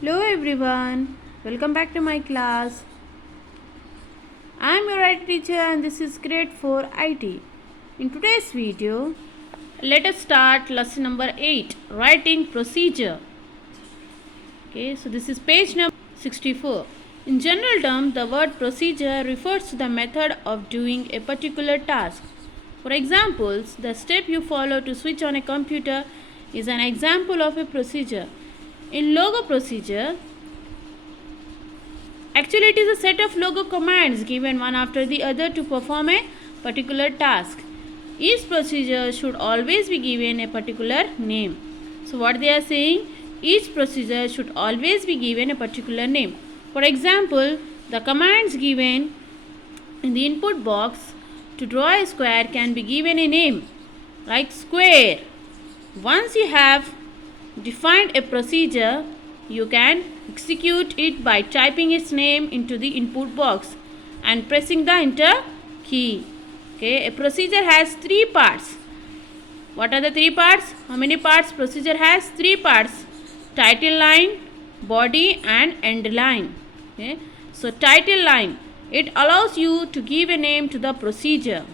Hello everyone, welcome back to my class. I am your IT teacher and this is grade 4 IT. In today's video, let us start lesson number 8, writing procedure. Okay, so this is page number 64. In general terms, the word procedure refers to the method of doing a particular task. For examples, the step you follow to switch on a computer is an example of a procedure. In logo procedure, actually it is a set of logo commands given one after the other to perform a particular task. Each procedure should always be given a particular name. So what they are saying, each procedure should always be given a particular name. For example, the commands given in the input box to draw a square can be given a name like square. Once you have defined a procedure, you can execute it by typing its name into the input box and pressing the enter key. Okay, a procedure has 3 parts. What are the 3 parts? How many parts? Procedure has 3 parts: title line, body and end line. Okay, so title line, it allows you to give a name to the procedure.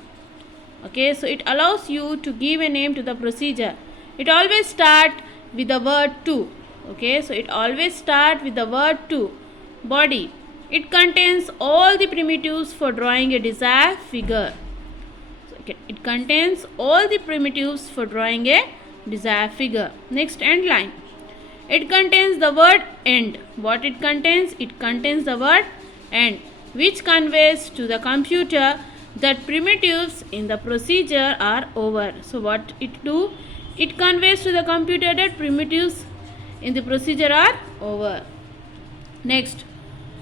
Okay, so it allows you to give a name to the procedure. It always start with the word to. Okay, so it always start with the word to. Body, it contains all the primitives for drawing a desired figure. So it contains all the primitives for drawing a desired figure. Next, end line, it contains the word end. What it contains? It contains the word end, which conveys to the computer that primitives in the procedure are over. So what it do? It conveys to the computer that primitives in the procedure are over. Next,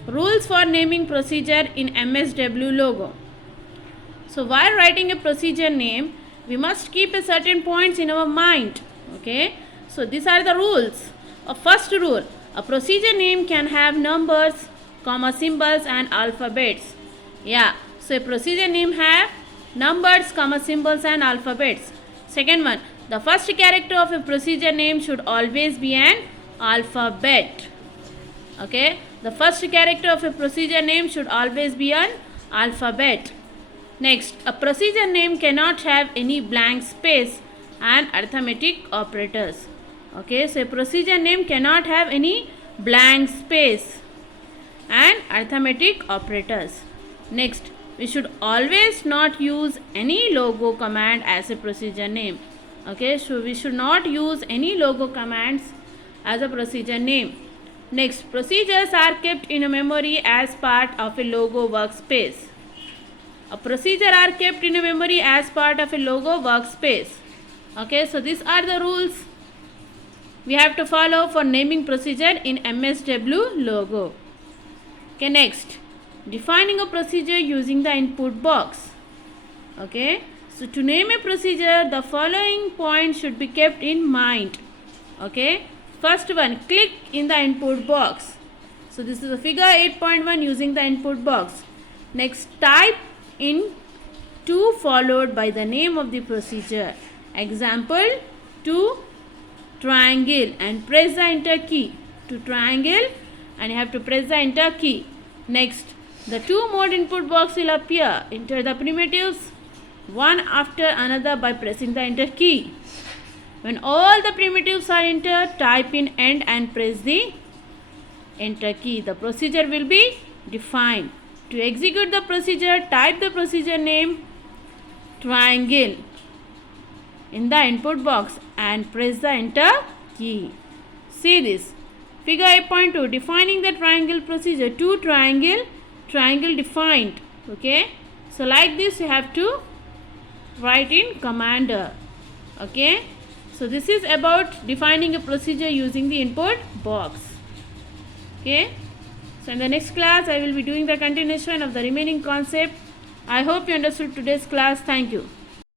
rules for naming procedure in MSW logo. So while writing a procedure name, we must keep a certain points in our mind. Okay, so these are the rules. First rule, a procedure name can have numbers, comma symbols and alphabets. Yeah, so a procedure name have numbers, comma symbols and alphabets. Second one, the first character of a procedure name should always be an alphabet. Okay, the first character of a procedure name should always be an alphabet. Next, a procedure name cannot have any blank space and arithmetic operators. Okay, so a procedure name cannot have any blank space and arithmetic operators. Next, we should always not use any logo command as a procedure name. Okay, so we should not use any logo commands as a procedure name. Next, procedures are kept in a memory as part of a logo workspace. A procedure are kept in a memory as part of a logo workspace. Okay, so these are the rules we have to follow for naming procedure in MSW logo. Okay, next, defining a procedure using the input box. Okay, so to name a procedure, the following points should be kept in mind. Okay, first one, click in the input box. So this is a figure 8.1 using the input box. Next, type in to followed by the name of the procedure. Example, to triangle and press the enter key. To triangle and you have to press the enter key. Next, the to mode input box will appear. Enter the primitives one after another by pressing the enter key. When all the primitives are entered, type in end and press the enter key. The procedure will be defined. To execute the procedure, type the procedure name triangle in the input box and press the enter key. See this. Figure 8.2, defining the triangle procedure. To triangle, triangle defined. Okay, so like this you have to write in commander. Okay, so this is about defining a procedure using the input box. Okay, so in the next class I will be doing the continuation of the remaining concept. I hope you understood today's class. Thank you.